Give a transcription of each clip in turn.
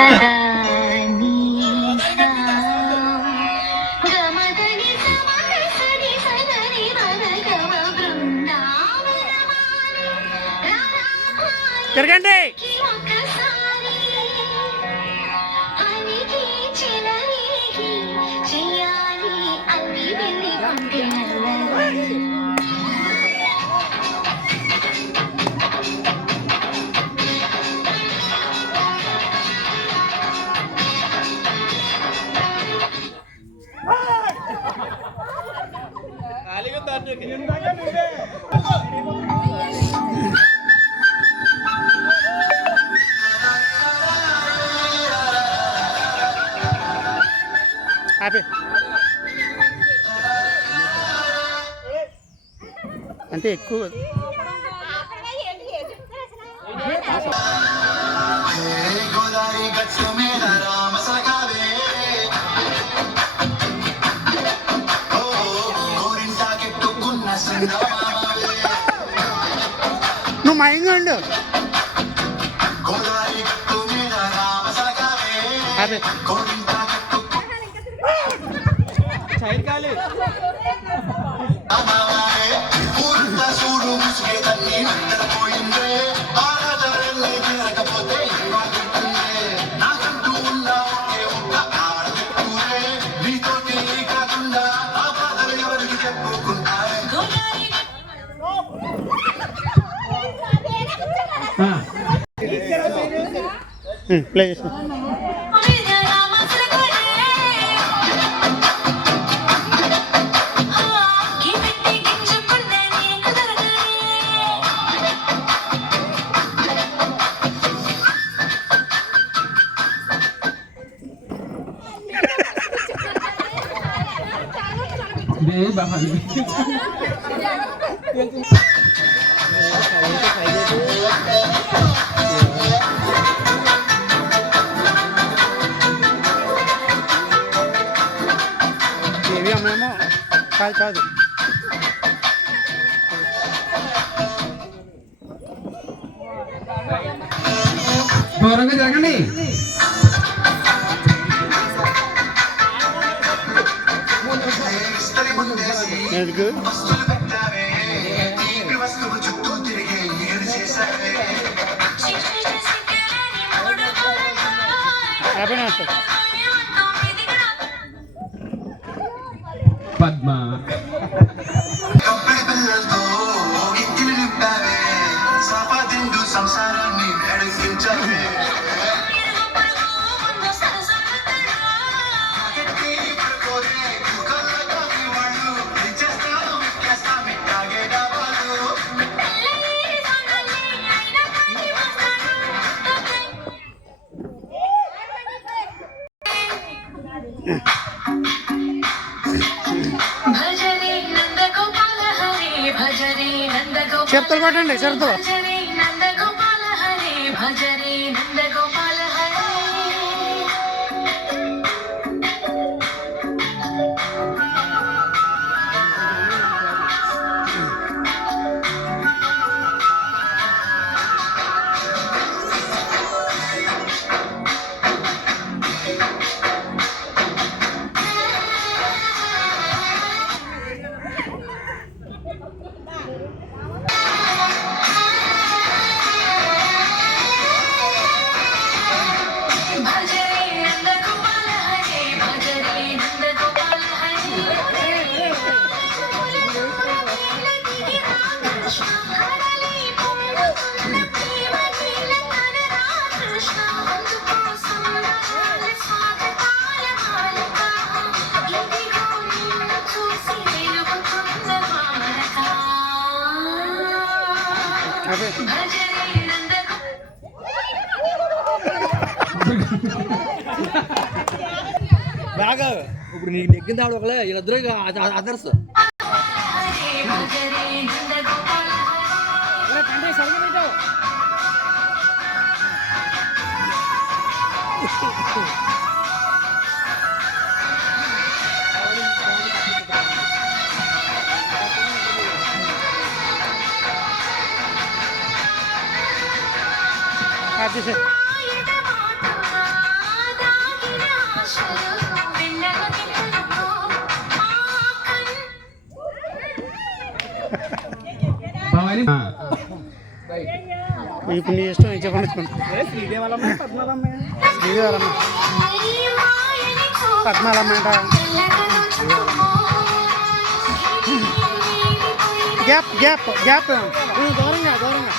సదా తిరగండి. హ్యాపీ అంటే ఎక్కువ నువ్వు మైంగా ఉండు. హ్యాపీ ప్లే చేసి ఏవి అమ్మేమో కాదు కాదు దూరంగా జరగండి. ఎందుకు హ్యాపీ నమస్తే పద్మ సంసారాన్ని నడిపించాలి. చెప్తలు కొట్టండి చెప్తలు బాగా ఇప్పుడు నీకు నెగ్గింది ఆవిడ ఒకలే వీళ్ళిద్దరూ అదర్స్ అది ఇప్పుడు నీ ఇష్టం నేను చెప్పండి శ్రీదేవాలమ్మ పద్మాలమ్మ అంట గ్యాప్ గ్యాప్ గ్యాప్ దూరంగా దూరంగా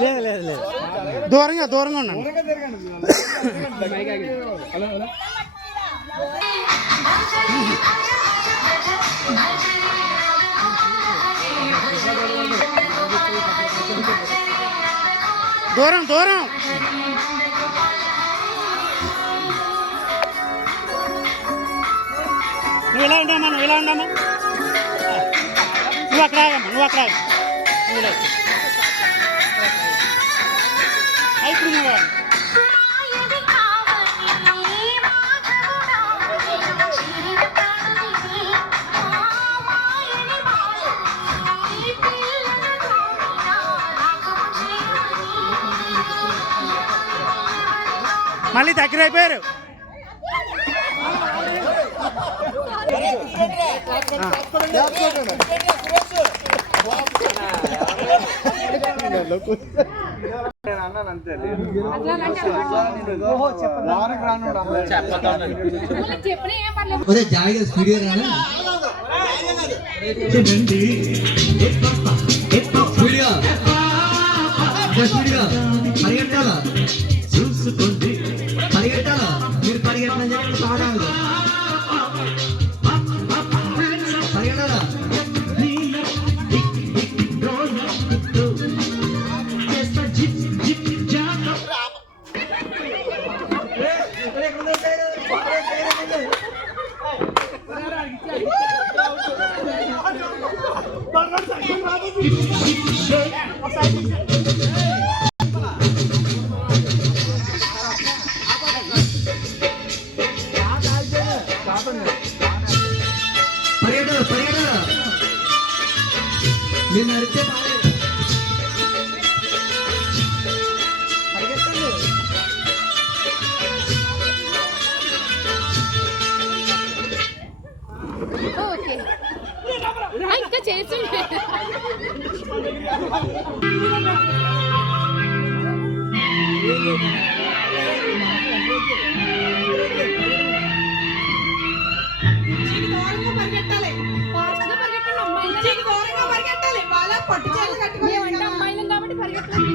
లేదు లేదు లేదు దూరంగా దూరంగా ఉన్నాను దూరం దూరం నువ్వు ఇలా ఉండమ్మా నువ్వు ఇలా ఉండమ్మా నువ్వు అక్కడ ఆగమ్మా నువ్వు అక్కడ ఆగు ఇప్పుడు నువ్వు మళ్ళీ దగ్గర అయిపోయారు జాయిగా స్టూడియో స్టూడియో స్టూడియో పరిగెట్టాలా చూసుకోండి పరిగెట్టాలా మీరు పరిగెట్టని చెప్పి పాడాలి పరిగెట్టాలా పరిగెట్టాలా పరిగెట్టాలా మీరు నడిచే ఇంకా చేసి అమ్మాయిలు కాబట్టి పరిగెట్టాలి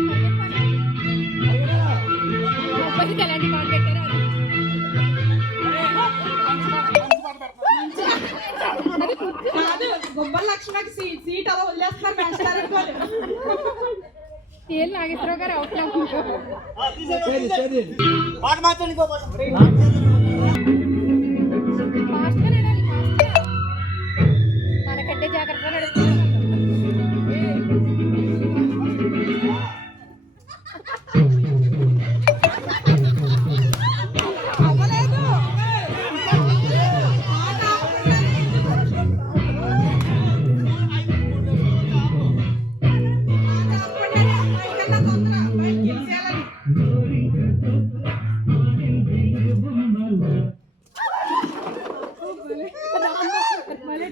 ఎలాంటి పాట పెట్టారు గొప్ప లక్ష్మణకి సీట్ అలా వదిలేస్తున్నారు ఏం నాగేశ్వరరావు గారు అవుట్ మనకంటే జాగ్రత్తగా నడుపుతున్నారు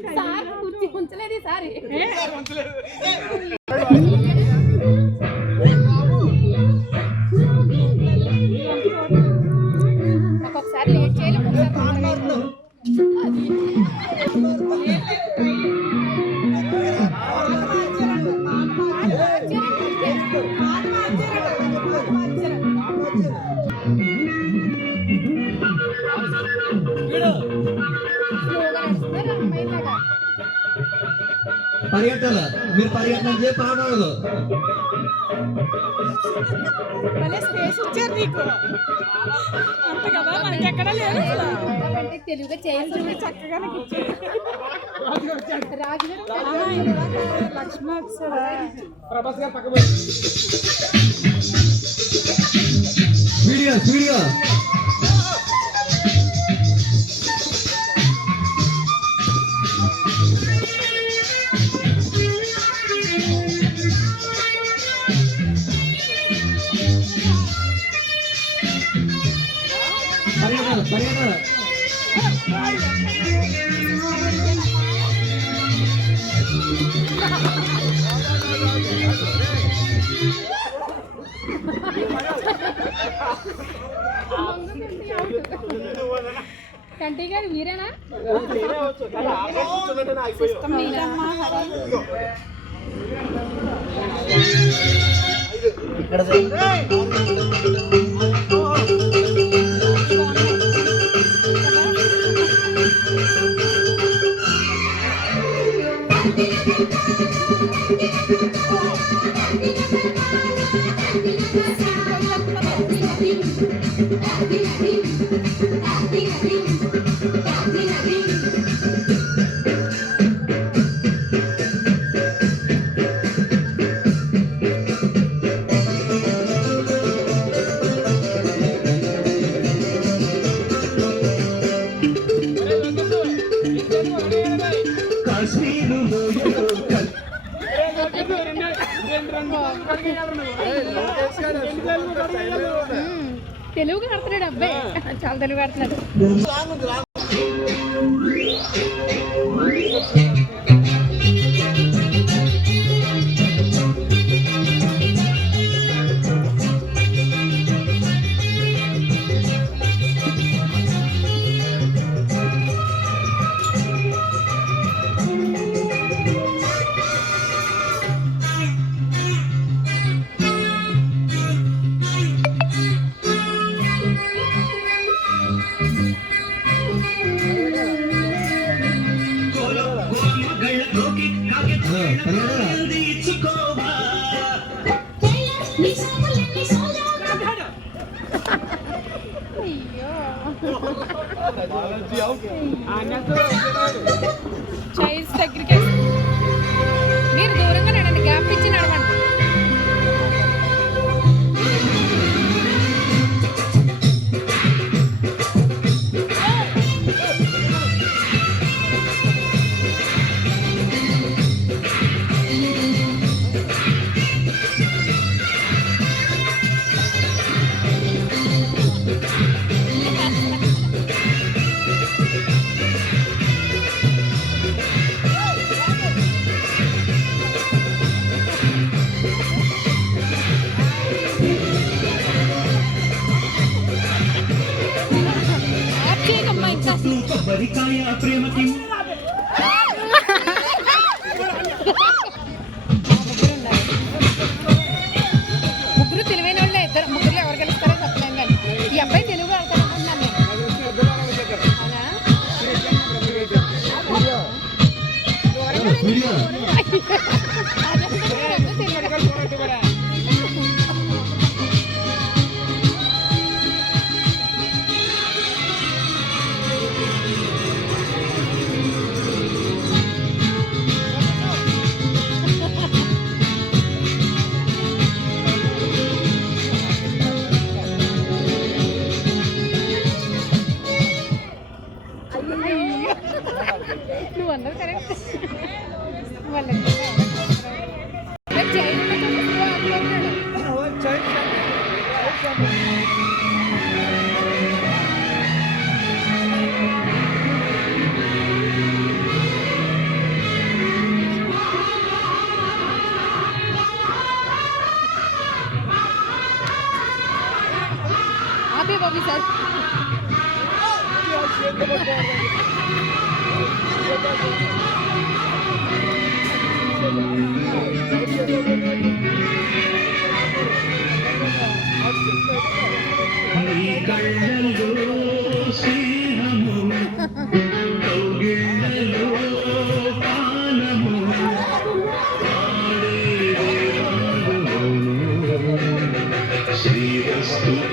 సార్ కుర్చీ ఉంచలేదు ఈసారి ఒక్కొక్కసారి లేట్ చేయలేదు పరిగెట్టాలా మీరు పరిగెట్టని చెప్పి పాడకూడదు స్పేస్ ఇచ్చారు నీకు అంత కదా మనకి ఎక్కడ లేదు తెలుగుగా చేయాల్సి చక్కగా లక్ష్మణ్ వీడియో వీడియో పరిగెట్టాలి పరిగెట్టాలి కంటి గారు మీరేనా ఇక్కడ తెలుగు ఆడుతున్నాడు అబ్బాయి చాలా తెలుగు ఆడుతున్నాడు చైర్స్ దగ్గరికి మీరు దూరంగా నడండి గ్యాప్ ఇచ్చి నడవండి ముగ్గురు తెలివైన వాళ్ళే ఇద్దరు ముగ్గురు ఎవరు కలుస్తారో చెప్పలేం కానీ ఈ అబ్బాయి తెలుగు ఆడతాను నువ్వు అన్నది కరెక్ట్ ఆపే బాబీ సార్ శ్రీరస్తు